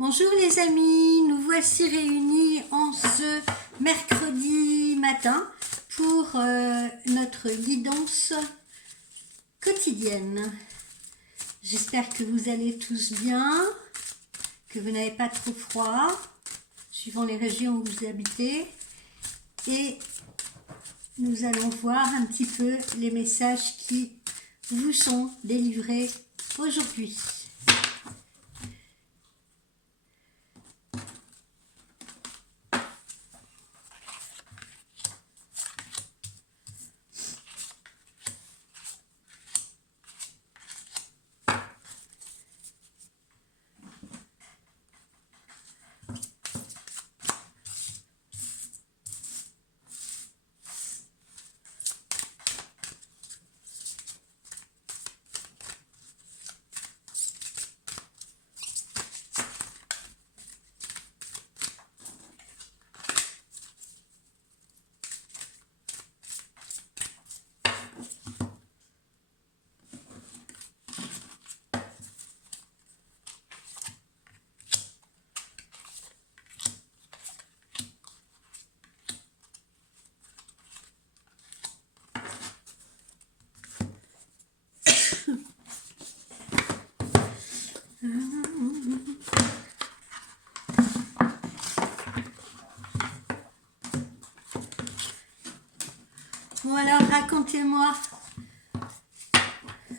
Bonjour les amis, nous voici réunis en ce mercredi matin pour notre guidance quotidienne. J'espère que vous allez tous bien, que vous n'avez pas trop froid, suivant les régions où vous habitez. Et nous allons voir un petit peu les messages qui vous sont délivrés aujourd'hui. Bon alors, racontez-moi,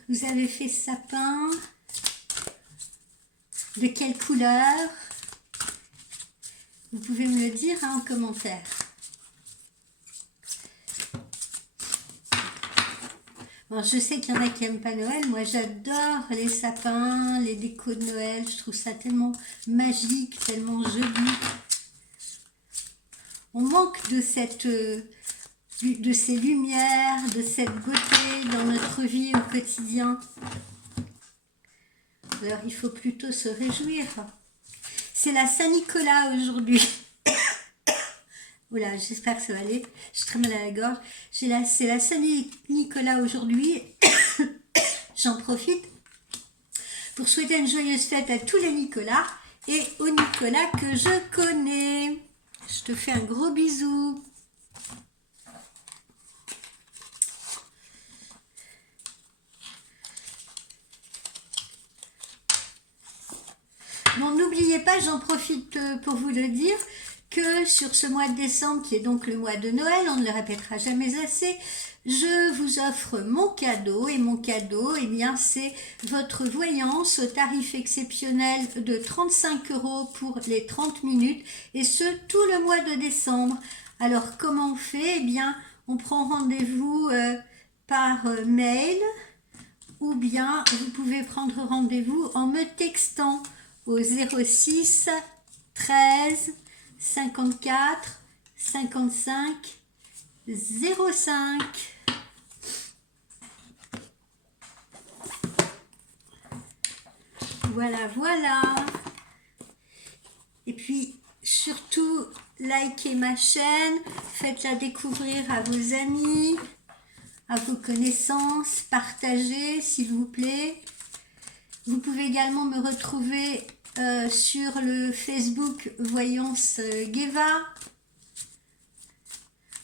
vous avez fait ce sapin, de quelle couleur? Vous pouvez me le dire en commentaire. Bon, je sais qu'il y en a qui n'aiment pas Noël, moi j'adore les sapins, les décos de Noël, je trouve ça tellement magique, tellement joli. On manque de ces lumières, de cette beauté dans notre vie au quotidien. Alors il faut plutôt se réjouir. C'est la Saint-Nicolas aujourd'hui. Oula, j'espère que ça va aller. Je suis très mal à la gorge. C'est la Saint-Nicolas aujourd'hui. J'en profite pour souhaiter une joyeuse fête à tous les Nicolas et aux Nicolas que je connais. Je te fais un gros bisou. Bon, n'oubliez pas, j'en profite pour vous le dire, que sur ce mois de décembre, qui est donc le mois de Noël, on ne le répétera jamais assez, je vous offre mon cadeau, et mon cadeau, eh bien, c'est votre voyance au tarif exceptionnel de 35 € pour les 30 minutes, et ce, tout le mois de décembre. Alors, comment on fait? Eh bien, on prend rendez-vous par mail, ou bien vous pouvez prendre rendez-vous en me textant au 06 13 54 55 05. Voilà. Et puis surtout, likez ma chaîne, faites-la découvrir à vos amis, à vos connaissances, partagez s'il vous plaît. Vous pouvez également me retrouver sur le Facebook Voyance Gueva.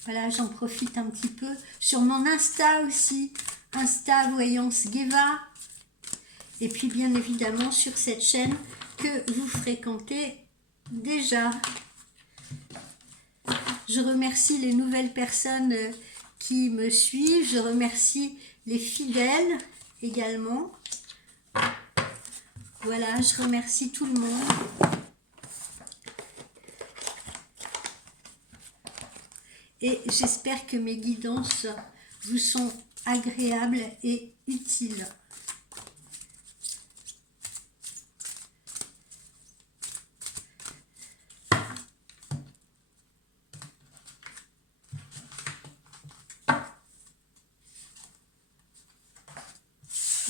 Voilà, j'en profite un petit peu. Sur mon Insta aussi, Insta Voyance Gueva. Et puis bien évidemment sur cette chaîne que vous fréquentez déjà. Je remercie les nouvelles personnes qui me suivent. Je remercie les fidèles également. Voilà, je remercie tout le monde. Et j'espère que mes guidances vous sont agréables et utiles.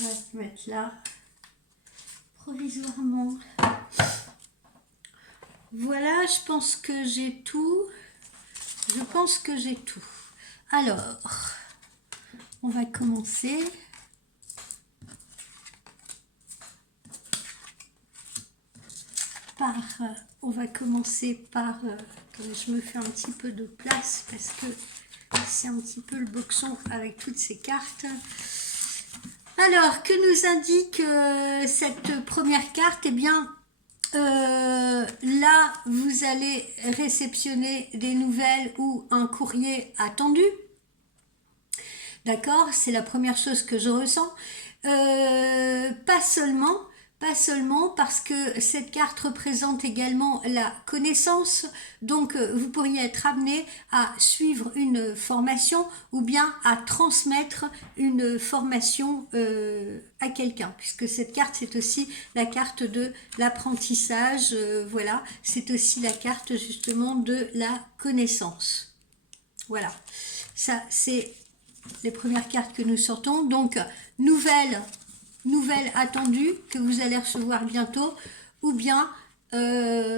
On va se mettre là, provisoirement. Voilà, je pense que j'ai tout. Alors, on va commencer. on va commencer par, je me fais un petit peu de place parce que c'est un petit peu le boxon avec toutes ces cartes. Alors, que nous indique cette première carte? Eh bien, là, vous allez réceptionner des nouvelles ou un courrier attendu. D'accord? C'est la première chose que je ressens. Pas seulement parce que cette carte représente également la connaissance, donc vous pourriez être amené à suivre une formation ou bien à transmettre une formation à quelqu'un, puisque cette carte c'est aussi la carte de l'apprentissage, voilà, c'est aussi la carte justement de la connaissance. Voilà, ça c'est les premières cartes que nous sortons. Donc nouvelle attendue que vous allez recevoir bientôt, ou bien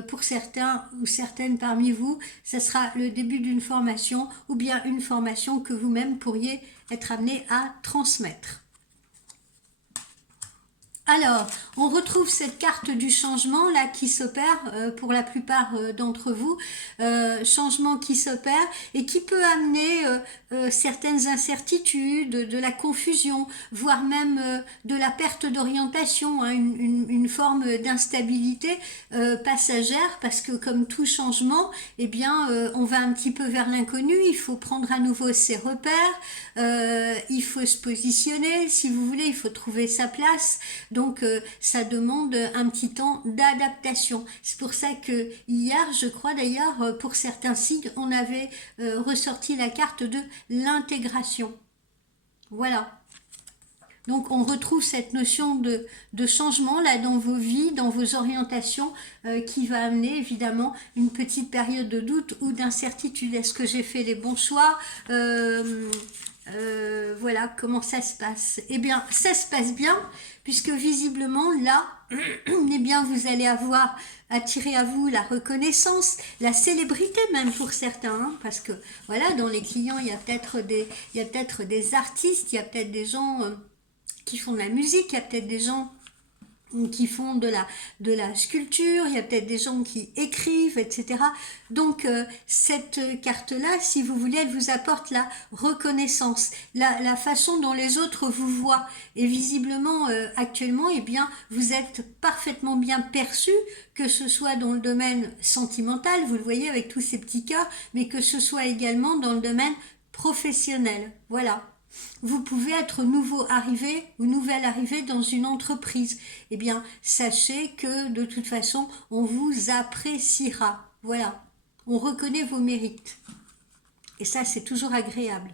pour certains ou certaines parmi vous, ça sera le début d'une formation ou bien une formation que vous-même pourriez être amené à transmettre. Alors, on retrouve cette carte du changement là qui s'opère pour la plupart d'entre vous, changement qui s'opère et qui peut amener certaines incertitudes, de la confusion, voire même de la perte d'orientation, hein, une forme d'instabilité passagère, parce que comme tout changement, eh bien, on va un petit peu vers l'inconnu, il faut prendre à nouveau ses repères, il faut se positionner, si vous voulez, il faut trouver sa place. Donc ça demande un petit temps d'adaptation. C'est pour ça que hier, je crois d'ailleurs, pour certains signes, on avait ressorti la carte de l'intégration. Voilà. Donc on retrouve cette notion de changement là dans vos vies, dans vos orientations, qui va amener évidemment une petite période de doute ou d'incertitude. Est-ce que j'ai fait les bons choix? Voilà, comment ça se passe? Eh bien, ça se passe bien, puisque visiblement, là, eh bien, vous allez avoir attiré à vous la reconnaissance, la célébrité même pour certains, hein, parce que, voilà, dans les clients, il y a peut-être des artistes, il y a peut-être des gens qui font de la musique, il y a peut-être des gens qui font de la sculpture, il y a peut-être des gens qui écrivent, etc. Donc cette carte-là, si vous voulez, elle vous apporte la reconnaissance, la façon dont les autres vous voient. Et visiblement, actuellement, eh bien, vous êtes parfaitement bien perçu, que ce soit dans le domaine sentimental, vous le voyez avec tous ces petits cœurs, mais que ce soit également dans le domaine professionnel. Voilà. Vous pouvez être nouveau arrivé ou nouvelle arrivée dans une entreprise. Eh bien, sachez que de toute façon, on vous appréciera. Voilà, on reconnaît vos mérites. Et ça, c'est toujours agréable.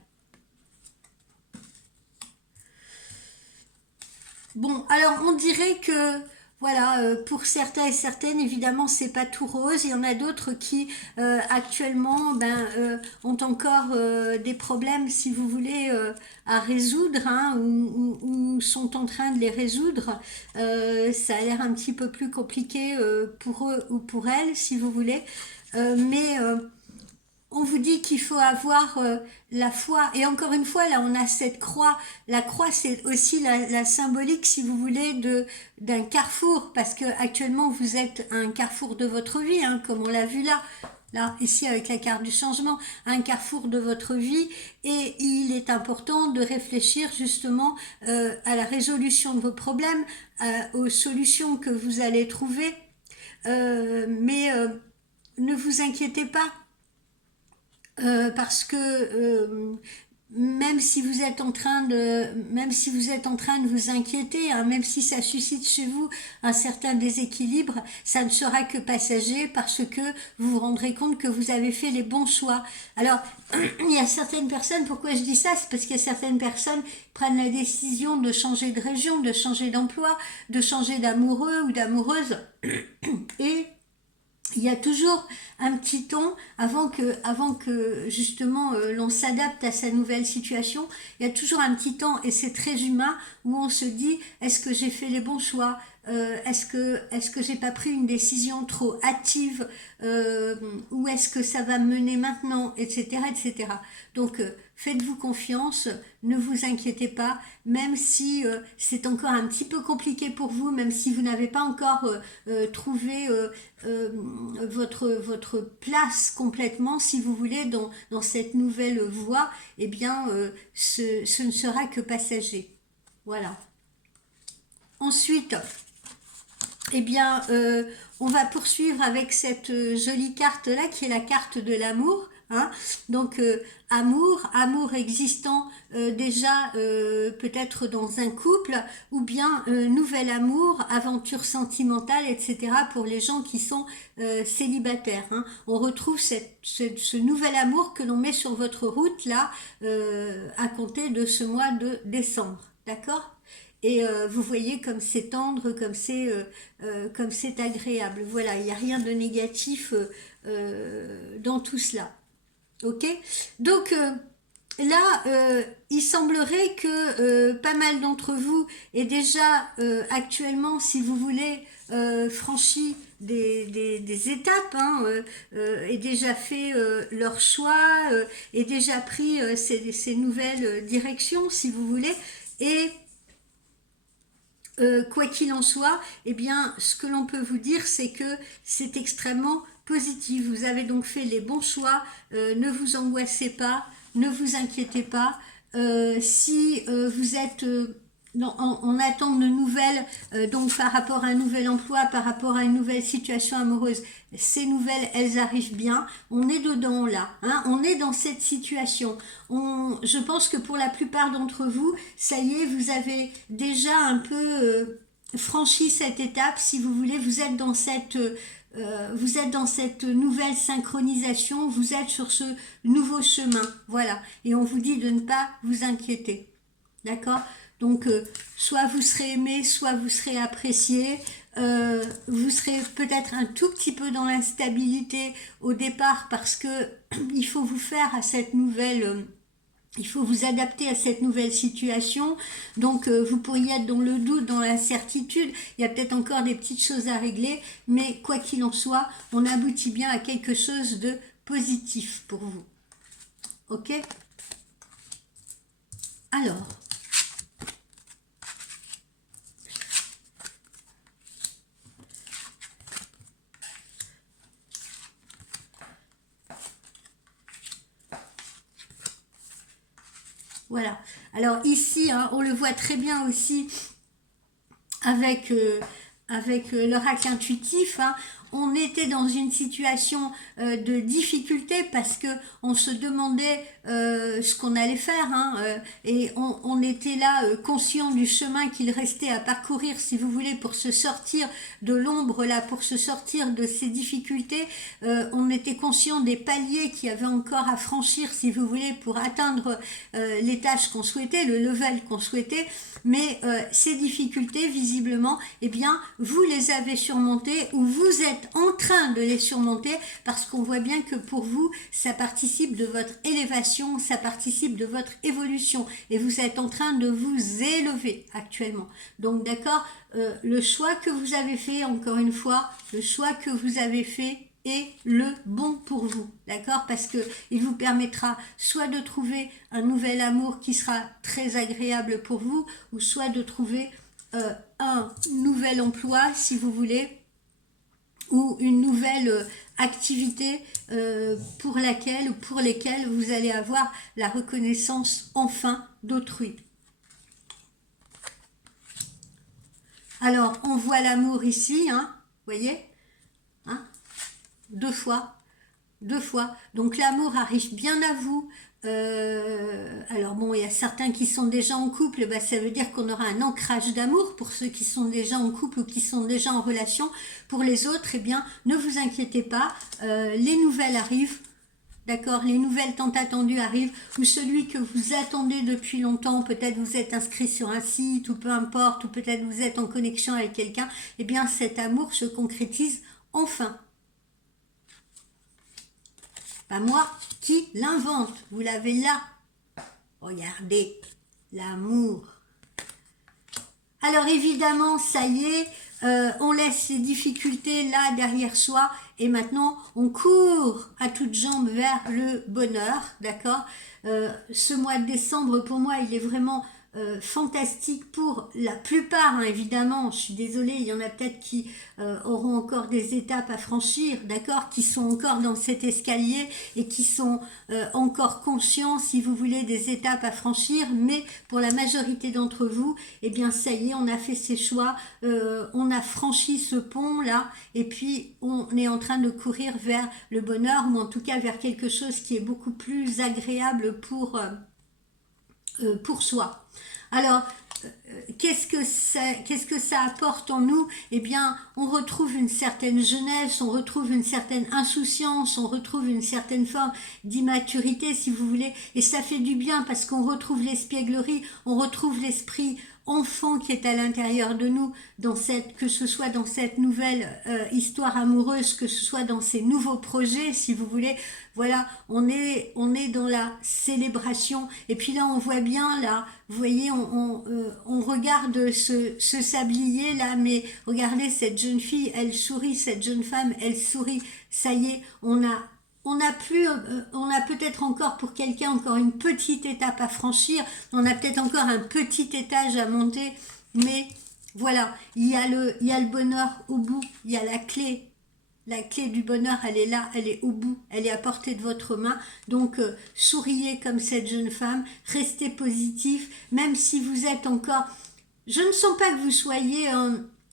Bon, alors on dirait que voilà, pour certains et certaines, évidemment, c'est pas tout rose. Il y en a d'autres qui, actuellement, ont encore des problèmes, si vous voulez, à résoudre, hein, ou sont en train de les résoudre. Ça a l'air un petit peu plus compliqué pour eux ou pour elles, si vous voulez. Mais on vous dit qu'il faut avoir la foi. Et encore une fois, là, on a cette croix. La croix, c'est aussi la symbolique, si vous voulez, d'un carrefour. Parce que actuellement, vous êtes à un carrefour de votre vie, hein, comme on l'a vu là. Là, ici, avec la carte du changement, un carrefour de votre vie. Et il est important de réfléchir justement à la résolution de vos problèmes, aux solutions que vous allez trouver. Mais ne vous inquiétez pas. Parce que même si vous êtes en train de vous inquiéter, hein, même si ça suscite chez vous un certain déséquilibre, ça ne sera que passager, parce que vous vous rendrez compte que vous avez fait les bons choix. Alors, il y a certaines personnes, pourquoi je dis ça? C'est parce qu'il y a certaines personnes qui prennent la décision de changer de région, de changer d'emploi, de changer d'amoureux ou d'amoureuse, et il y a toujours un petit temps avant que justement l'on s'adapte à sa nouvelle situation. Il y a toujours un petit temps, et c'est très humain, où on se dit: est-ce que j'ai fait les bons choix? est-ce que j'ai pas pris une décision trop hâtive, où est-ce que ça va me mener maintenant, etc., etc. Donc faites-vous confiance, ne vous inquiétez pas, même si c'est encore un petit peu compliqué pour vous, même si vous n'avez pas encore trouvé votre place complètement, si vous voulez, dans cette nouvelle voie, eh bien, ce ne sera que passager. Voilà. Ensuite, eh bien, on va poursuivre avec cette jolie carte-là, qui est la carte de l'amour. Hein. Donc, amour existant déjà peut-être dans un couple, ou bien nouvel amour, aventure sentimentale, etc. pour les gens qui sont célibataires. Hein. On retrouve ce nouvel amour que l'on met sur votre route là, à compter de ce mois de décembre. D'accord ? Et vous voyez comme c'est tendre, comme c'est agréable. Voilà, il n'y a rien de négatif dans tout cela. Ok. Donc là, il semblerait que pas mal d'entre vous aient déjà actuellement, si vous voulez, franchi des étapes, hein, aient déjà fait leur choix, aient déjà pris ces nouvelles directions, si vous voulez. Et quoi qu'il en soit, eh bien, ce que l'on peut vous dire, c'est que c'est extrêmement positif. Vous avez donc fait les bons choix. Ne vous angoissez pas, ne vous inquiétez pas. Si vous êtes en attente de nouvelles, donc par rapport à un nouvel emploi, par rapport à une nouvelle situation amoureuse, ces nouvelles, elles arrivent bien. On est dedans là, hein, on est dans cette situation. Je pense que pour la plupart d'entre vous, ça y est, vous avez déjà un peu franchi cette étape. Si vous voulez, vous êtes dans cette nouvelle synchronisation, vous êtes sur ce nouveau chemin, voilà. Et on vous dit de ne pas vous inquiéter, d'accord ? Donc, soit vous serez aimé, soit vous serez apprécié. Vous serez peut-être un tout petit peu dans l'instabilité au départ parce que il faut vous faire à cette nouvelle... il faut vous adapter à cette nouvelle situation. Donc, vous pourriez être dans le doute, dans l'incertitude. Il y a peut-être encore des petites choses à régler. Mais quoi qu'il en soit, on aboutit bien à quelque chose de positif pour vous. Ok ? Alors... voilà. Alors ici, hein, on le voit très bien aussi avec, l'oracle intuitif. Hein. On était dans une situation de difficulté parce que on se demandait ce qu'on allait faire, hein, et on était là conscient du chemin qu'il restait à parcourir, si vous voulez, pour se sortir de l'ombre là, pour se sortir de ces difficultés. On était conscient des paliers qu'il y avait encore à franchir, si vous voulez, pour atteindre les tâches qu'on souhaitait, le level qu'on souhaitait. Mais ces difficultés, visiblement, eh bien, vous les avez surmontées, ou vous êtes en train de les surmonter, parce qu'on voit bien que pour vous, ça participe de votre élévation, ça participe de votre évolution, et vous êtes en train de vous élever actuellement. Donc d'accord, le choix que vous avez fait, encore une fois, le choix que vous avez fait est le bon pour vous, d'accord, parce que il vous permettra soit de trouver un nouvel amour qui sera très agréable pour vous, ou soit de trouver un nouvel emploi, si vous voulez, ou une nouvelle activité pour laquelle ou pour lesquelles vous allez avoir la reconnaissance enfin d'autrui. Alors, on voit l'amour ici, hein, vous voyez, hein, deux fois. Donc l'amour arrive bien à vous. Alors bon, il y a certains qui sont déjà en couple, bah, ça veut dire qu'on aura un ancrage d'amour pour ceux qui sont déjà en couple ou qui sont déjà en relation. Pour les autres, eh bien, ne vous inquiétez pas, les nouvelles arrivent. D'accord, les nouvelles tant attendues arrivent, ou celui que vous attendez depuis longtemps, peut-être vous êtes inscrit sur un site, ou peu importe, ou peut-être vous êtes en connexion avec quelqu'un, eh bien cet amour se concrétise enfin. Pas moi qui l'invente, vous l'avez là. Regardez, l'amour. Alors évidemment, ça y est, On laisse les difficultés là derrière soi et maintenant on court à toutes jambes vers le bonheur, d'accord. Ce mois de décembre pour moi il est vraiment fantastique pour la plupart, hein, évidemment, je suis désolée, il y en a peut-être qui auront encore des étapes à franchir, d'accord, qui sont encore dans cet escalier et qui sont encore conscients, si vous voulez, des étapes à franchir, mais pour la majorité d'entre vous, eh bien ça y est, on a fait ses choix, on a franchi ce pont-là, et puis on est en train de courir vers le bonheur, ou en tout cas vers quelque chose qui est beaucoup plus agréable pour soi. Alors, qu'est-ce que ça apporte en nous? Eh bien, on retrouve une certaine jeunesse, on retrouve une certaine insouciance, on retrouve une certaine forme d'immaturité, si vous voulez, et ça fait du bien parce qu'on retrouve l'espièglerie, on retrouve l'esprit enfant qui est à l'intérieur de nous, que ce soit dans cette nouvelle histoire amoureuse, que ce soit dans ces nouveaux projets, si vous voulez. Voilà, on est dans la célébration. Et puis là, on voit bien, là, vous voyez, on regarde ce sablier là, mais regardez cette jeune fille, elle sourit, cette jeune femme, elle sourit. Ça y est, on a peut-être encore pour quelqu'un encore une petite étape à franchir, on a peut-être encore un petit étage à monter, mais voilà, il y a le bonheur au bout, il y a la clé. La clé du bonheur, elle est là, elle est au bout, elle est à portée de votre main. Donc, souriez comme cette jeune femme, restez positif, même si vous êtes encore... Je ne sens pas que vous soyez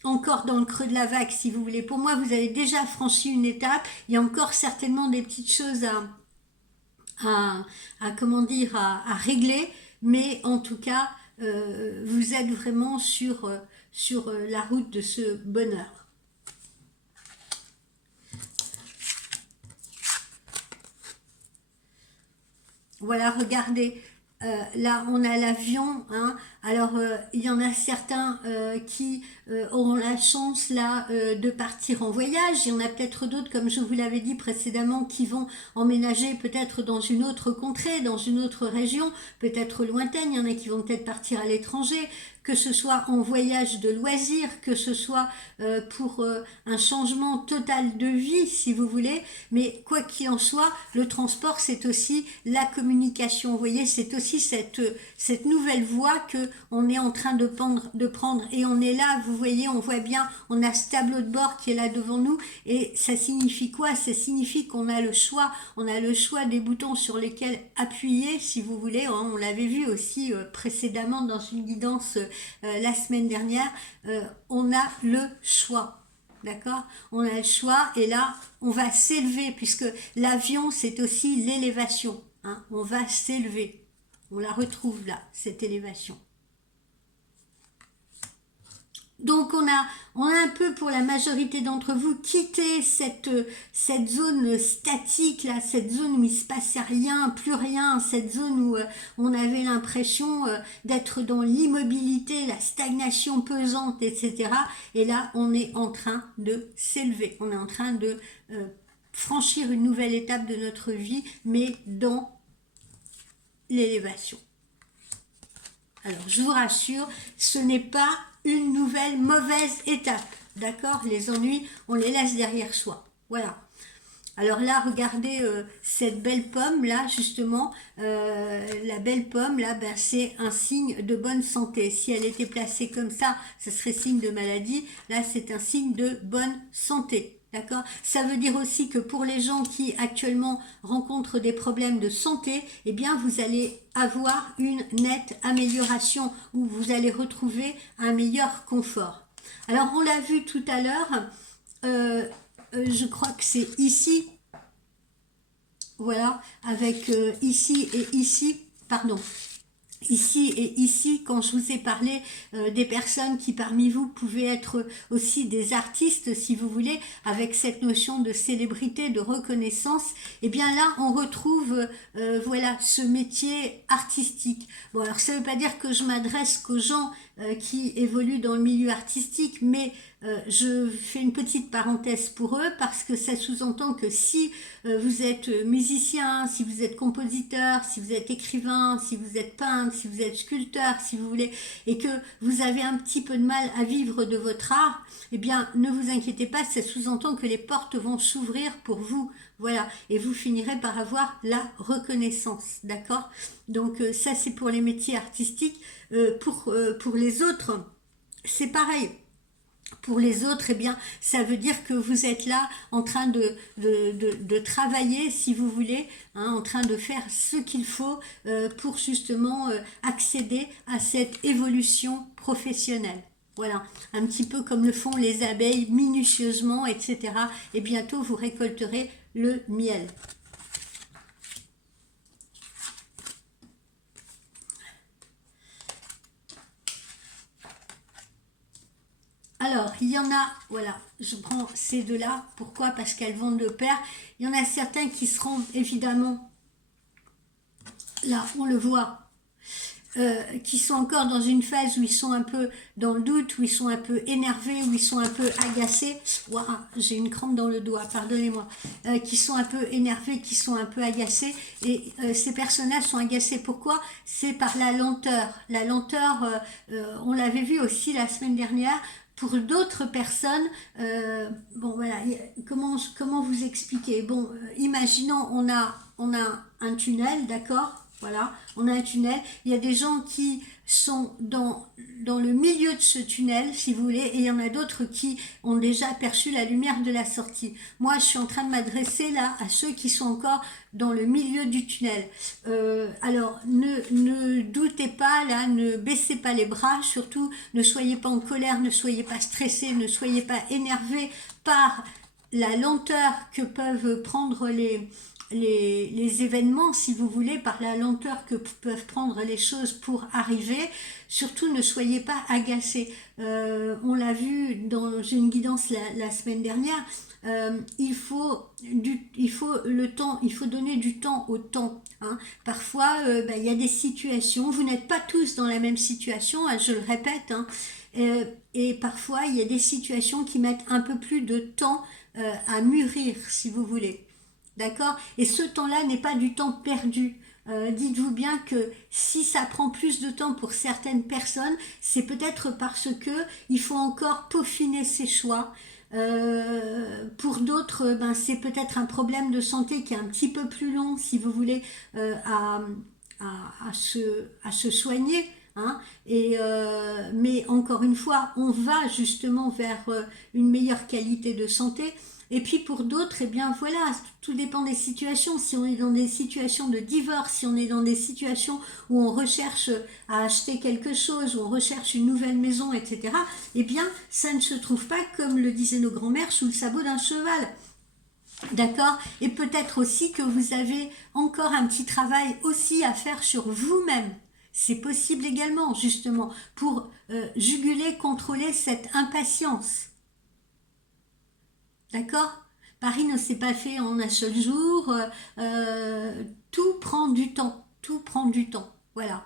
encore dans le creux de la vague, si vous voulez. Pour moi, vous avez déjà franchi une étape. Il y a encore certainement des petites choses comment dire, à régler. Mais en tout cas, vous êtes vraiment sur la route de ce bonheur. Voilà, regardez, là on a l'avion, hein. Alors il y en a certains qui auront la chance là de partir en voyage, il y en a peut-être d'autres, comme je vous l'avais dit précédemment, qui vont emménager peut-être dans une autre contrée, dans une autre région, peut-être lointaine, il y en a qui vont peut-être partir à l'étranger, que ce soit en voyage de loisirs, que ce soit pour un changement total de vie, si vous voulez, mais quoi qu'il en soit, le transport, c'est aussi la communication, vous voyez, c'est aussi cette nouvelle voie que on est en train de prendre, et on est là, vous voyez, on voit bien, on a ce tableau de bord qui est là devant nous, et ça signifie quoi? Ça signifie qu'on a le choix, des boutons sur lesquels appuyer, si vous voulez, hein, on l'avait vu aussi précédemment dans une guidance la semaine dernière, on a le choix, d'accord, on a le choix, et là on va s'élever, puisque l'avion c'est aussi l'élévation, hein, on va s'élever, on la retrouve là, cette élévation. Donc on a un peu, pour la majorité d'entre vous, quitté cette zone statique là, cette zone où il se passait rien, plus rien, cette zone où on avait l'impression d'être dans l'immobilité, la stagnation pesante, etc. Et là on est en train de s'élever, on est en train de franchir une nouvelle étape de notre vie, mais dans l'élévation. Alors je vous rassure, ce n'est pas une nouvelle mauvaise étape, d'accord? Les ennuis, on les laisse derrière soi, voilà. Alors là, regardez cette belle pomme là, justement, la belle pomme là, ben, c'est un signe de bonne santé. Si elle était placée comme ça, ce serait signe de maladie. Là, c'est un signe de bonne santé. D'accord? Ça veut dire aussi que pour les gens qui actuellement rencontrent des problèmes de santé, eh bien vous allez avoir une nette amélioration, où vous allez retrouver un meilleur confort. Alors on l'a vu tout à l'heure, je crois que c'est ici, voilà, avec ici et ici, pardon. Ici et ici, quand je vous ai parlé des personnes qui parmi vous pouvaient être aussi des artistes, si vous voulez, avec cette notion de célébrité, de reconnaissance, et bien là on retrouve voilà, ce métier artistique. Bon, alors ça ne veut pas dire que je m'adresse qu'aux gens qui évoluent dans le milieu artistique, mais je fais une petite parenthèse pour eux parce que ça sous-entend que si vous êtes musicien, si vous êtes compositeur, si vous êtes écrivain, si vous êtes peintre, si vous êtes sculpteur, si vous voulez, et que vous avez un petit peu de mal à vivre de votre art, eh bien ne vous inquiétez pas, ça sous-entend que les portes vont s'ouvrir pour vous. Voilà, et vous finirez par avoir la reconnaissance, d'accord? Donc ça c'est pour les métiers artistiques. Pour les autres, c'est pareil. Pour les autres, eh bien, ça veut dire que vous êtes là en train de travailler, si vous voulez, hein, en train de faire ce qu'il faut pour justement accéder à cette évolution professionnelle. Voilà, un petit peu comme le font les abeilles minutieusement, etc. Et bientôt, vous récolterez le miel. Alors, il y en a, voilà, je prends ces deux-là. Pourquoi? Parce qu'elles vont de pair. Il y en a certains qui seront évidemment, là, on le voit, qui sont encore dans une phase où ils sont un peu dans le doute, où ils sont un peu énervés, où ils sont un peu agacés. Ouah, j'ai une crampe dans le doigt, pardonnez-moi. Qui sont un peu énervés, qui sont un peu agacés. Et ces personnages sont agacés. Pourquoi? C'est par la lenteur. La lenteur, on l'avait vu aussi la semaine dernière. Pour d'autres personnes, bon voilà, comment vous expliquer? Bon, imaginons on a un tunnel, d'accord? Voilà, on a un tunnel. Il y a des gens qui sont dans le milieu de ce tunnel, si vous voulez, et il y en a d'autres qui ont déjà aperçu la lumière de la sortie. Moi, je suis en train de m'adresser là à ceux qui sont encore dans le milieu du tunnel. Alors, ne doutez pas, là, ne baissez pas les bras, surtout ne soyez pas en colère, ne soyez pas stressés, ne soyez pas énervés par la lenteur que peuvent prendre les événements, si vous voulez, par la lenteur que peuvent prendre les choses pour arriver. Surtout, ne soyez pas agacés. On l'a vu dans une guidance la semaine dernière. Il faut le temps, il faut donner du temps au temps. Hein. Parfois, il y a des situations. Vous n'êtes pas tous dans la même situation, hein, je le répète. Hein. Et parfois, il y a des situations qui mettent un peu plus de temps à mûrir, si vous voulez. D'accord? Et ce temps-là n'est pas du temps perdu. Dites-vous bien que si ça prend plus de temps pour certaines personnes, c'est peut-être parce que il faut encore peaufiner ses choix. Pour d'autres, ben, c'est peut-être un problème de santé qui est un petit peu plus long, si vous voulez, à se soigner. Hein, mais encore une fois, on va justement vers une meilleure qualité de santé. Et puis pour d'autres, eh bien voilà, tout dépend des situations. Si on est dans des situations de divorce, si on est dans des situations où on recherche à acheter quelque chose, où on recherche une nouvelle maison, etc., eh bien ça ne se trouve pas, comme le disaient nos grands-mères, sous le sabot d'un cheval. D'accord? Et peut-être aussi que vous avez encore un petit travail aussi à faire sur vous-même. C'est possible également, justement, pour juguler, contrôler cette impatience. D'accord? Paris ne s'est pas fait en un seul jour. Tout prend du temps. Tout prend du temps. Voilà.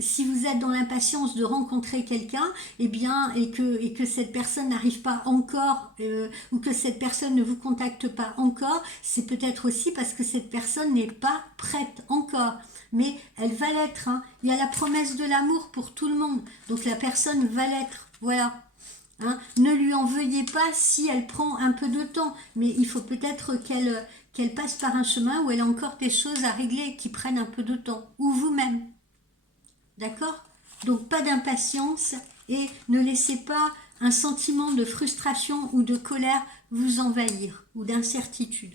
Si vous êtes dans l'impatience de rencontrer quelqu'un, eh bien, et que cette personne n'arrive pas encore, ou que cette personne ne vous contacte pas encore, c'est peut-être aussi parce que cette personne n'est pas prête encore. Mais elle va l'être. Hein. Il y a la promesse de l'amour pour tout le monde. Donc la personne va l'être. Voilà. Hein, ne lui en veuillez pas si elle prend un peu de temps, mais il faut peut-être qu'elle passe par un chemin où elle a encore des choses à régler qui prennent un peu de temps, ou vous-même. D'accord? Donc pas d'impatience et ne laissez pas un sentiment de frustration ou de colère vous envahir, ou d'incertitude.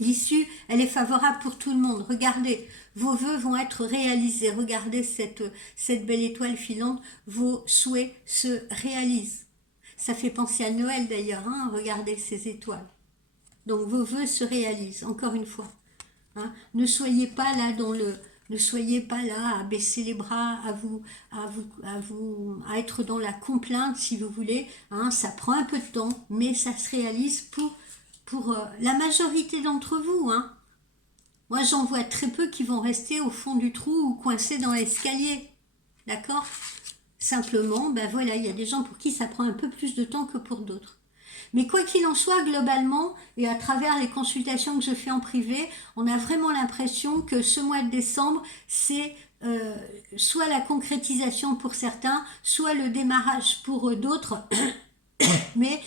L'issue, elle est favorable pour tout le monde. Regardez, vos vœux vont être réalisés. Regardez cette belle étoile filante. Vos souhaits se réalisent. Ça fait penser à Noël d'ailleurs. Hein, regardez ces étoiles. Donc vos vœux se réalisent. Encore une fois. Hein, ne soyez pas là ne soyez pas là à baisser les bras, à être dans la complainte si vous voulez. Hein, ça prend un peu de temps, mais ça se réalise pour la majorité d'entre vous. Hein. Moi, j'en vois très peu qui vont rester au fond du trou ou coincés dans l'escalier. D'accord? Simplement, ben voilà, il y a des gens pour qui ça prend un peu plus de temps que pour d'autres. Mais quoi qu'il en soit, globalement, et à travers les consultations que je fais en privé, on a vraiment l'impression que ce mois de décembre, c'est soit la concrétisation pour certains, soit le démarrage pour d'autres. Mais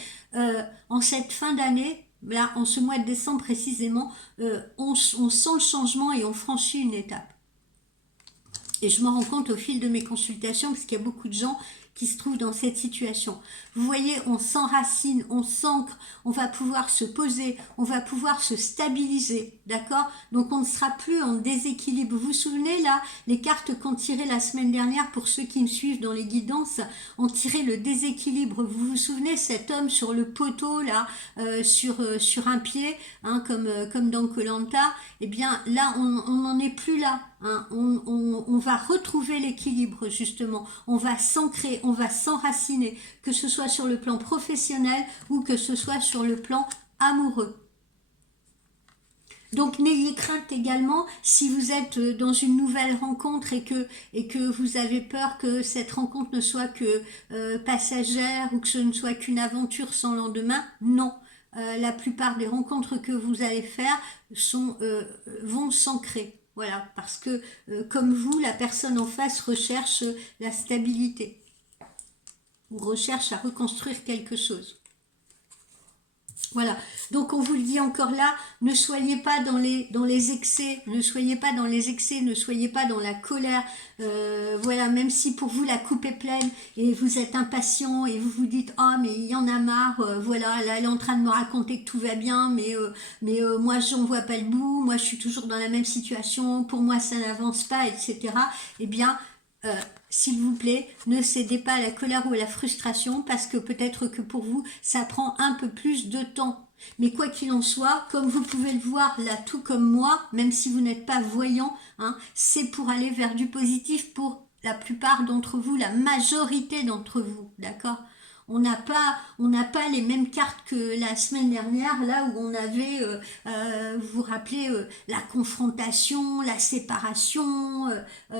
en cette fin d'année, là, en ce mois de décembre précisément, on sent le changement et on franchit une étape. Et je m'en rends compte au fil de mes consultations parce qu'il y a beaucoup de gens qui se trouvent dans cette situation. Vous voyez, on s'enracine, on s'ancre, on va pouvoir se poser, on va pouvoir se stabiliser, d'accord? Donc on ne sera plus en déséquilibre. Vous vous souvenez là, les cartes qu'on tirait la semaine dernière, pour ceux qui me suivent dans les guidances, ont tiré le déséquilibre. Vous vous souvenez, cet homme sur le poteau là, sur un pied, hein, comme dans koh. Eh bien là, on n'en est plus là. Hein. On va retrouver l'équilibre justement, on va s'ancrer, on va s'enraciner, que ce soit sur le plan professionnel ou que ce soit sur le plan amoureux. Donc n'ayez crainte également si vous êtes dans une nouvelle rencontre et que vous avez peur que cette rencontre ne soit que passagère ou que ce ne soit qu'une aventure sans lendemain. Non, la plupart des rencontres que vous allez faire vont s'ancrer. Voilà, parce que comme vous, la personne en face recherche la stabilité ou recherche à reconstruire quelque chose. Voilà, donc on vous le dit encore là, ne soyez pas dans les excès, ne soyez pas dans les excès, ne soyez pas dans la colère. Voilà, même si pour vous la coupe est pleine et vous êtes impatient et vous vous dites oh mais il y en a marre, voilà, là elle est en train de me raconter que tout va bien, mais moi j'en vois pas le bout, moi je suis toujours dans la même situation, pour moi ça n'avance pas, etc. Eh bien s'il vous plaît, ne cédez pas à la colère ou à la frustration parce que peut-être que pour vous, ça prend un peu plus de temps. Mais quoi qu'il en soit, comme vous pouvez le voir là, tout comme moi, même si vous n'êtes pas voyant, hein, c'est pour aller vers du positif pour la plupart d'entre vous, la majorité d'entre vous, d'accord ? On n'a pas les mêmes cartes que la semaine dernière, là où on avait, vous vous rappelez, la confrontation, la séparation, vous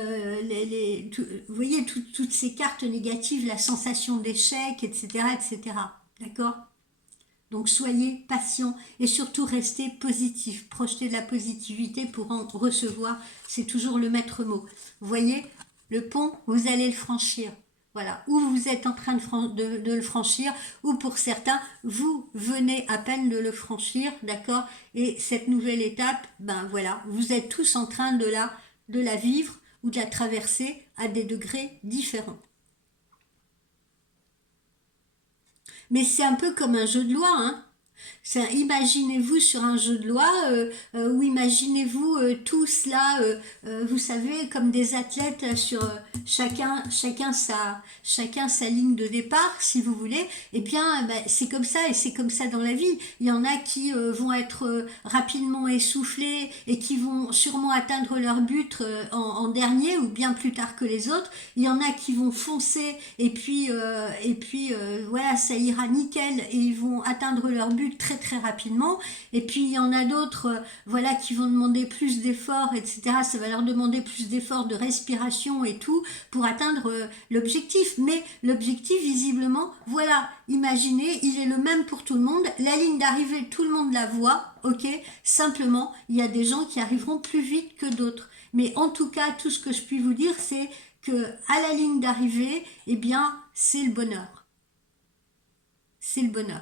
voyez, toutes ces cartes négatives, la sensation d'échec, etc., etc. D'accord ? Donc soyez patient et surtout restez positif. Projetez de la positivité pour en recevoir, c'est toujours le maître mot. Vous voyez, le pont, vous allez le franchir. Voilà, ou vous êtes en train de le franchir, ou pour certains, vous venez à peine de le franchir, d'accord? Et cette nouvelle étape, ben voilà, vous êtes tous en train de la vivre ou de la traverser à des degrés différents. Mais c'est un peu comme un jeu de loi, hein? Imaginez-vous sur un jeu de loi ou imaginez-vous tous là, vous savez, comme des athlètes sur chacun sa ligne de départ, si vous voulez. Eh bien, ben, c'est comme ça et c'est comme ça dans la vie. Il y en a qui vont être rapidement essoufflés et qui vont sûrement atteindre leur but en dernier ou bien plus tard que les autres. Il y en a qui vont foncer et puis voilà, ça ira nickel et ils vont atteindre leur but très très rapidement. Et puis il y en a d'autres voilà, qui vont demander plus d'efforts, etc. Ça va leur demander plus d'efforts de respiration et tout pour atteindre l'objectif. Mais l'objectif, visiblement, voilà, imaginez, il est le même pour tout le monde. La ligne d'arrivée, tout le monde la voit, ok. Simplement, il y a des gens qui arriveront plus vite que d'autres. Mais en tout cas, tout ce que je puis vous dire, c'est que à la ligne d'arrivée, eh bien, c'est le bonheur. C'est le bonheur.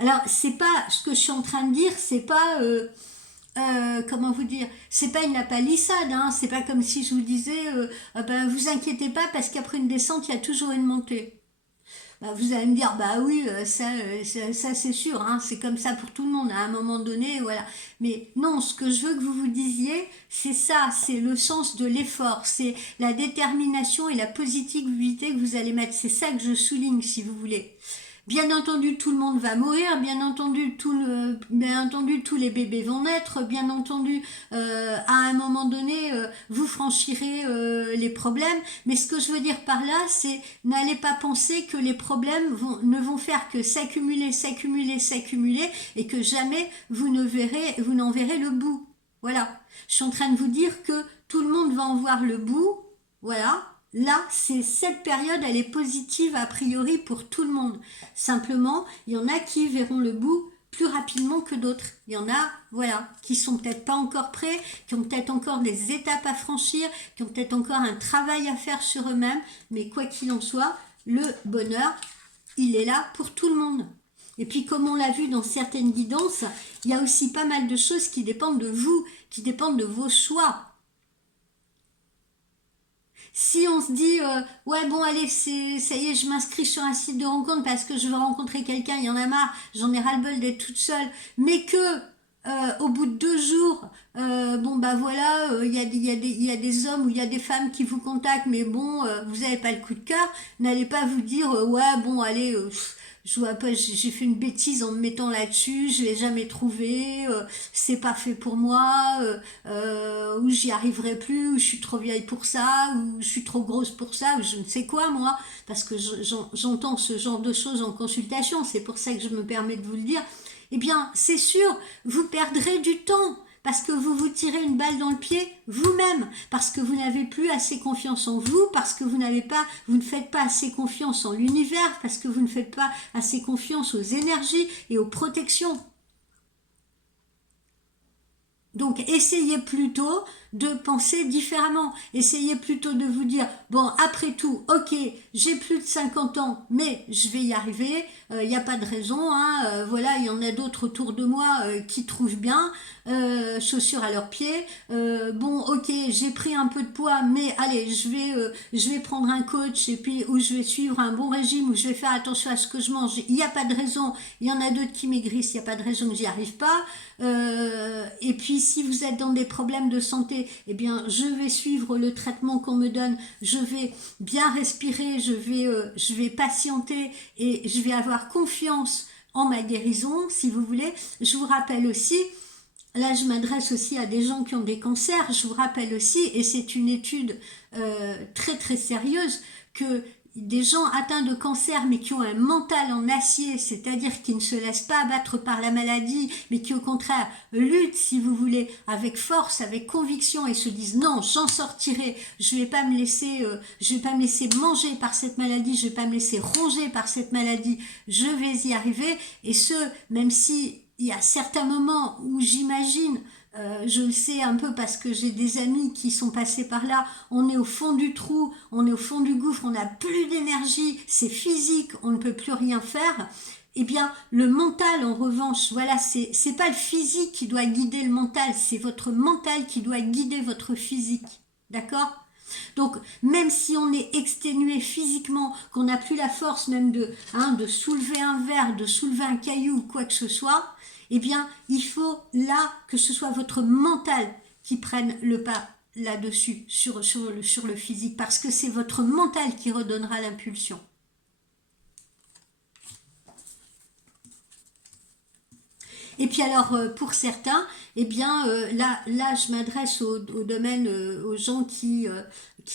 Alors, c'est pas ce que je suis en train de dire, c'est pas comment vous dire, c'est pas une lapalissade, hein, c'est pas comme si je vous disais ben, vous inquiétez pas parce qu'après une descente, il y a toujours une montée. Bah, vous allez me dire, bah oui, ça c'est sûr, hein, c'est comme ça pour tout le monde, à un moment donné, voilà. Mais non, ce que je veux que vous vous disiez, c'est ça, c'est le sens de l'effort, c'est la détermination et la positivité que vous allez mettre. C'est ça que je souligne, si vous voulez. Bien entendu, tout le monde va mourir, bien entendu, tous les bébés vont naître, bien entendu, à un moment donné, vous franchirez les problèmes. Mais ce que je veux dire par là, c'est n'allez pas penser que les problèmes ne vont faire que s'accumuler, s'accumuler, s'accumuler, et que jamais vous n'en verrez le bout. Voilà. Je suis en train de vous dire que tout le monde va en voir le bout, voilà. là, cette période, elle est positive a priori pour tout le monde. Simplement, il y en a qui verront le bout plus rapidement que d'autres. Il y en a, voilà, qui sont peut-être pas encore prêts, qui ont peut-être encore des étapes à franchir, qui ont peut-être encore un travail à faire sur eux-mêmes, mais quoi qu'il en soit, le bonheur, il est là pour tout le monde. Et puis, comme on l'a vu dans certaines guidances, il y a aussi pas mal de choses qui dépendent de vous, qui dépendent de vos choix. Si on se dit, ouais bon allez, ça y est, je m'inscris sur un site de rencontre parce que je veux rencontrer quelqu'un, il y en a marre, j'en ai ras-le-bol d'être toute seule, mais que au bout de 2 jours, bon bah voilà, il y a des hommes ou il y a des femmes qui vous contactent, mais bon, vous n'avez pas le coup de cœur, n'allez pas vous dire, ouais bon allez, je vois pas, j'ai fait une bêtise en me mettant là-dessus, je l'ai jamais trouvé, c'est pas fait pour moi, ou j'y arriverai plus, ou je suis trop vieille pour ça, ou je suis trop grosse pour ça, ou je ne sais quoi moi, parce que j'entends ce genre de choses en consultation, c'est pour ça que je me permets de vous le dire. Eh bien, c'est sûr, vous perdrez du temps parce que vous vous tirez une balle dans le pied vous-même, parce que vous n'avez plus assez confiance en vous, parce que vous ne faites pas assez confiance en l'univers, parce que vous ne faites pas assez confiance aux énergies et aux protections. Donc essayez plutôt de penser différemment. Essayez plutôt de vous dire, bon, après tout, ok, j'ai plus de 50 ans, mais je vais y arriver, il n'y a pas de raison, hein, voilà, il y en a d'autres autour de moi qui trouvent bien, chaussures à leurs pieds, bon, ok, j'ai pris un peu de poids, mais allez, je vais prendre un coach, et puis, ou je vais suivre un bon régime, ou je vais faire attention à ce que je mange, il n'y a pas de raison, il y en a d'autres qui maigrissent, il n'y a pas de raison que j'y arrive pas, et puis si vous êtes dans des problèmes de santé, eh bien je vais suivre le traitement qu'on me donne, je vais bien respirer, je vais patienter et je vais avoir confiance en ma guérison, si vous voulez. Je vous rappelle aussi, là je m'adresse aussi à des gens qui ont des cancers, je vous rappelle aussi, et c'est une étude très très sérieuse, que des gens atteints de cancer mais qui ont un mental en acier, c'est-à-dire qui ne se laissent pas abattre par la maladie, mais qui au contraire luttent, si vous voulez, avec force, avec conviction et se disent non, j'en sortirai, je vais pas me laisser manger par cette maladie, je vais pas me laisser ronger par cette maladie, je vais y arriver, et ce, même si il y a certains moments où j'imagine, je le sais un peu parce que j'ai des amis qui sont passés par là, on est au fond du trou, on est au fond du gouffre, on n'a plus d'énergie, c'est physique, on ne peut plus rien faire. Eh bien, le mental, en revanche, voilà, c'est pas le physique qui doit guider le mental, c'est votre mental qui doit guider votre physique. D'accord? Donc, même si on est exténué physiquement, qu'on n'a plus la force même de soulever un verre, de soulever un caillou ou quoi que ce soit, eh bien, il faut là que ce soit votre mental qui prenne le pas là-dessus, sur le physique, parce que c'est votre mental qui redonnera l'impulsion. Et puis alors, pour certains, eh bien, là, je m'adresse au domaine, aux gens qui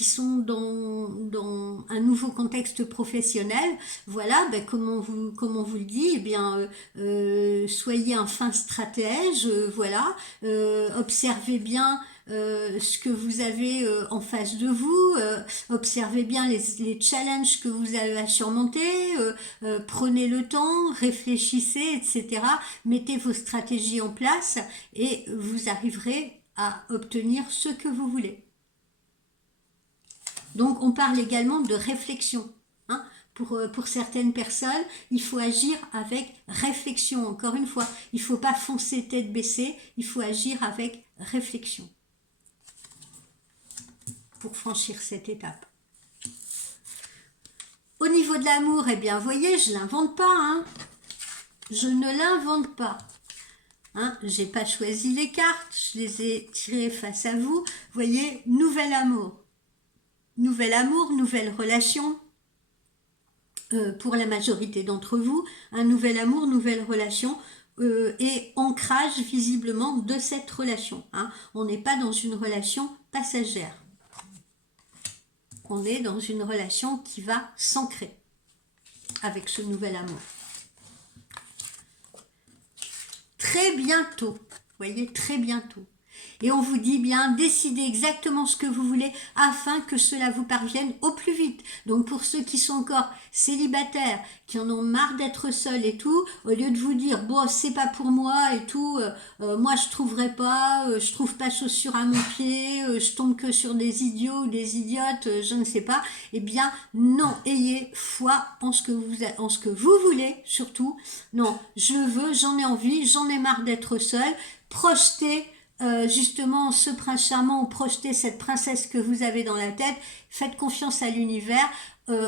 sont dans un nouveau contexte professionnel. Voilà, ben, comme on vous le dit, eh bien, soyez un fin stratège, voilà, observez bien ce que vous avez en face de vous, observez bien les challenges que vous avez à surmonter, prenez le temps, réfléchissez, etc. Mettez vos stratégies en place et vous arriverez à obtenir ce que vous voulez. Donc on parle également de réflexion. Hein. Pour certaines personnes, il faut agir avec réflexion. Encore une fois, il ne faut pas foncer tête baissée, il faut agir avec réflexion pour franchir cette étape. Au niveau de l'amour, eh bien, vous voyez, je ne l'invente pas. Hein. Je ne l'invente pas. Hein, j'ai pas choisi les cartes, je les ai tirées face à vous. Vous voyez, nouvel amour. Nouvel amour, nouvelle relation. Pour la majorité d'entre vous, un nouvel amour, nouvelle relation. Et ancrage visiblement de cette relation. Hein. On n'est pas dans une relation passagère. On est dans une relation qui va s'ancrer avec ce nouvel amour. Très bientôt, vous voyez, très bientôt. Et on vous dit bien, décidez exactement ce que vous voulez afin que cela vous parvienne au plus vite. Donc pour ceux qui sont encore célibataires, qui en ont marre d'être seuls et tout, au lieu de vous dire, bon, c'est pas pour moi et tout, moi je trouverai pas, je trouve pas chaussures à mon pied, je tombe que sur des idiots ou des idiotes, je ne sais pas, eh bien non, ayez foi en ce que vous voulez, surtout. Non, je veux, j'en ai envie, j'en ai marre d'être seule. Projetez justement ce prince charmant ou projetez cette princesse que vous avez dans la tête. Faites confiance à l'univers.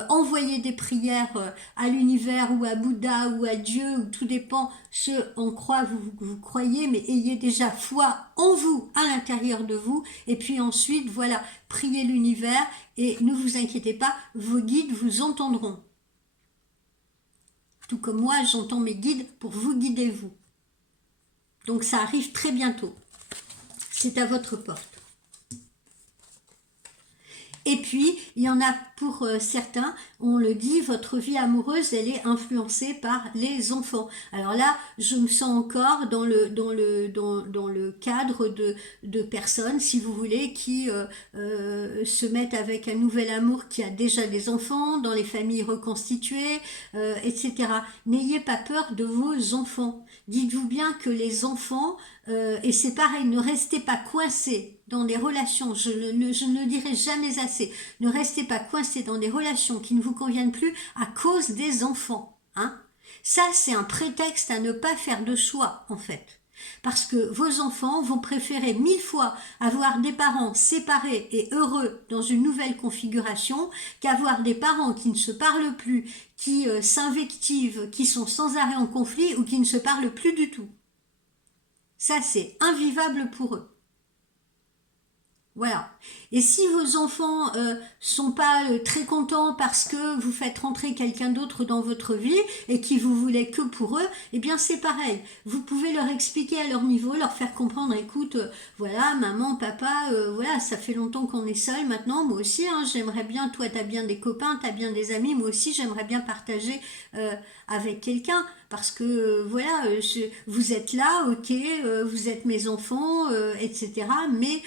Envoyez des prières à l'univers ou à Bouddha ou à Dieu, ou tout dépend ce en quoi vous croyez, mais ayez déjà foi en vous, à l'intérieur de vous, et puis ensuite, voilà, priez l'univers, et ne vous inquiétez pas, vos guides vous entendront. Tout comme moi, j'entends mes guides pour vous guider vous. Donc ça arrive très bientôt. C'est à votre porte. Et puis, il y en a pour certains, on le dit, votre vie amoureuse, elle est influencée par les enfants. Alors là, je me sens encore dans le cadre de personnes, si vous voulez, qui se mettent avec un nouvel amour qui a déjà des enfants, dans les familles reconstituées, etc. N'ayez pas peur de vos enfants. Dites-vous bien que les enfants, et c'est pareil, ne restez pas coincés dans des relations, je ne le dirai jamais assez, ne restez pas coincés dans des relations qui ne vous conviennent plus à cause des enfants. Hein. Ça, c'est un prétexte à ne pas faire de choix, en fait. Parce que vos enfants vont préférer 1000 fois avoir des parents séparés et heureux dans une nouvelle configuration qu'avoir des parents qui ne se parlent plus, qui s'invectivent, qui sont sans arrêt en conflit ou qui ne se parlent plus du tout. Ça, c'est invivable pour eux. Voilà. Et si vos enfants sont pas très contents parce que vous faites rentrer quelqu'un d'autre dans votre vie et qui vous voulez que pour eux, eh bien c'est pareil. Vous pouvez leur expliquer à leur niveau, leur faire comprendre, écoute, voilà, maman, papa, voilà, ça fait longtemps qu'on est seuls maintenant, moi aussi, hein, j'aimerais bien, toi t'as bien des copains, t'as bien des amis, moi aussi j'aimerais bien partager avec quelqu'un, parce que voilà, vous êtes là, ok, vous êtes mes enfants, etc. Mais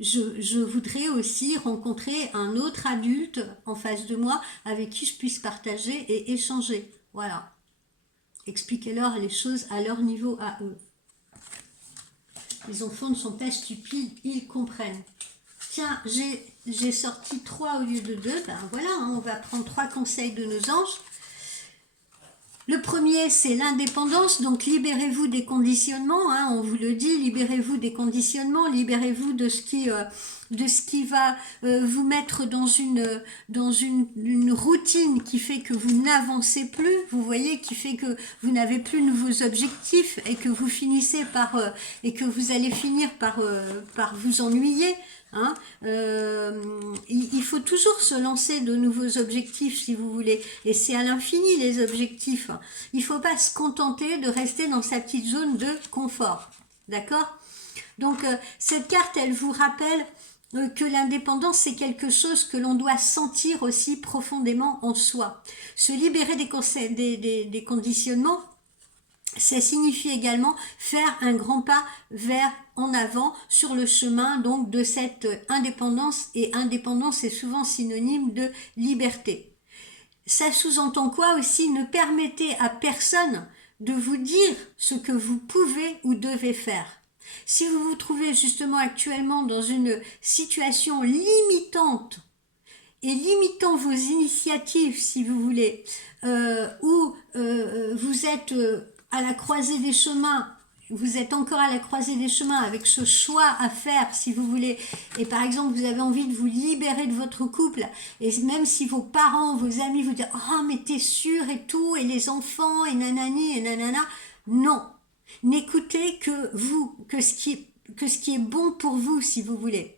je voudrais aussi rencontrer un autre adulte en face de moi avec qui je puisse partager et échanger. Voilà. Expliquez-leur les choses à leur niveau, à eux. Les enfants ne sont pas stupides, ils comprennent. Tiens, j'ai sorti 3 au lieu de 2. Ben voilà, hein, on va prendre 3 conseils de nos anges. Le premier, c'est l'indépendance, donc libérez-vous des conditionnements, hein, on vous le dit, libérez-vous des conditionnements, libérez-vous de ce qui va vous mettre dans une routine qui fait que vous n'avancez plus, vous voyez, qui fait que vous n'avez plus de nouveaux objectifs et que vous finissez et que vous allez finir par vous ennuyer. Hein, il faut toujours se lancer de nouveaux objectifs si vous voulez, et c'est à l'infini les objectifs. Il ne faut pas se contenter de rester dans sa petite zone de confort, d'accord? Donc cette carte, elle vous rappelle que l'indépendance, c'est quelque chose que l'on doit sentir aussi profondément en soi. Se libérer des conditionnements, ça signifie également faire un grand pas vers en avant sur le chemin donc de cette indépendance, et indépendance est souvent synonyme de liberté. Ça sous-entend quoi aussi? Ne permettez à personne de vous dire ce que vous pouvez ou devez faire. Si vous vous trouvez justement actuellement dans une situation limitante et limitant vos initiatives, si vous voulez, ou vous êtes à la croisée des chemins, vous êtes encore à la croisée des chemins avec ce choix à faire, si vous voulez, et par exemple vous avez envie de vous libérer de votre couple, et même si vos parents, vos amis vous disent « Oh mais t'es sûr et tout, et les enfants, et nanani, et nanana », non, n'écoutez que vous, que ce qui est bon pour vous, si vous voulez.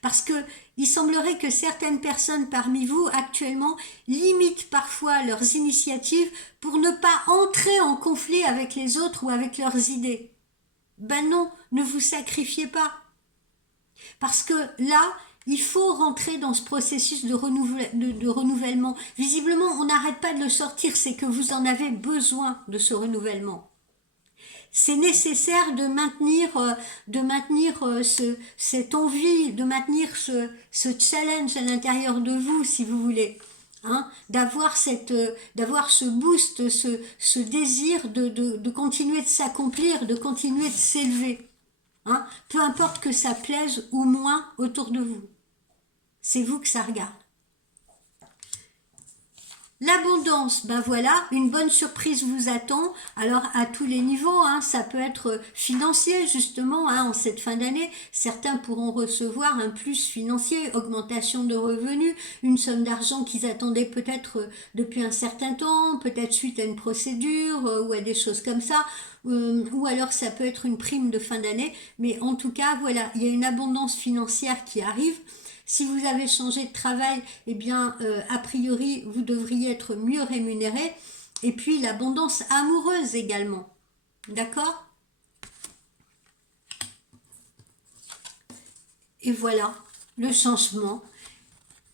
Parce que il semblerait que certaines personnes parmi vous actuellement limitent parfois leurs initiatives pour ne pas entrer en conflit avec les autres ou avec leurs idées. Ben non, ne vous sacrifiez pas. Parce que là, il faut rentrer dans ce processus de renouvellement. Visiblement, on n'arrête pas de le sortir, c'est que vous en avez besoin de ce renouvellement. c'est nécessaire de maintenir cette envie, de maintenir ce challenge à l'intérieur de vous, si vous voulez. Hein, d'avoir ce boost, ce désir de continuer de s'accomplir, de continuer de s'élever. Hein, peu importe que ça plaise ou moins autour de vous. C'est vous que ça regarde. L'abondance, ben voilà, une bonne surprise vous attend, alors à tous les niveaux, hein, ça peut être financier justement, hein, en cette fin d'année, certains pourront recevoir un plus financier, augmentation de revenus, une somme d'argent qu'ils attendaient peut-être depuis un certain temps, peut-être suite à une procédure ou à des choses comme ça, ou alors ça peut être une prime de fin d'année, mais en tout cas voilà, il y a une abondance financière qui arrive. Si vous avez changé de travail, eh bien, a priori, vous devriez être mieux rémunéré. Et puis, l'abondance amoureuse également. D'accord? Et voilà, le changement.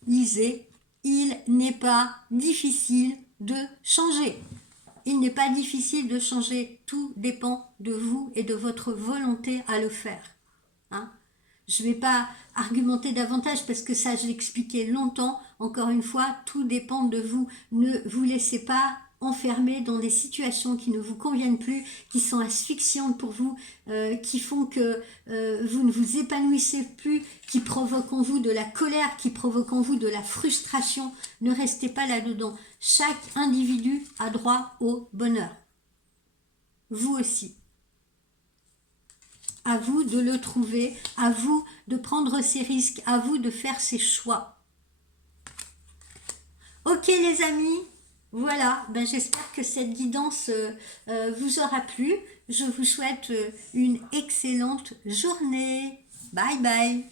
Lisez, il n'est pas difficile de changer. Il n'est pas difficile de changer. Tout dépend de vous et de votre volonté à le faire. Hein? Je ne vais pas argumenter davantage parce que ça, je l'ai expliqué longtemps. Encore une fois, tout dépend de vous. Ne vous laissez pas enfermer dans des situations qui ne vous conviennent plus, qui sont asphyxiantes pour vous, qui font que vous ne vous épanouissez plus, qui provoquent en vous de la colère, qui provoquent en vous de la frustration. Ne restez pas là-dedans. Chaque individu a droit au bonheur. Vous aussi. À vous de le trouver, à vous de prendre ces risques, à vous de faire ces choix. Ok les amis, voilà, ben j'espère que cette guidance vous aura plu. Je vous souhaite une excellente journée. Bye bye.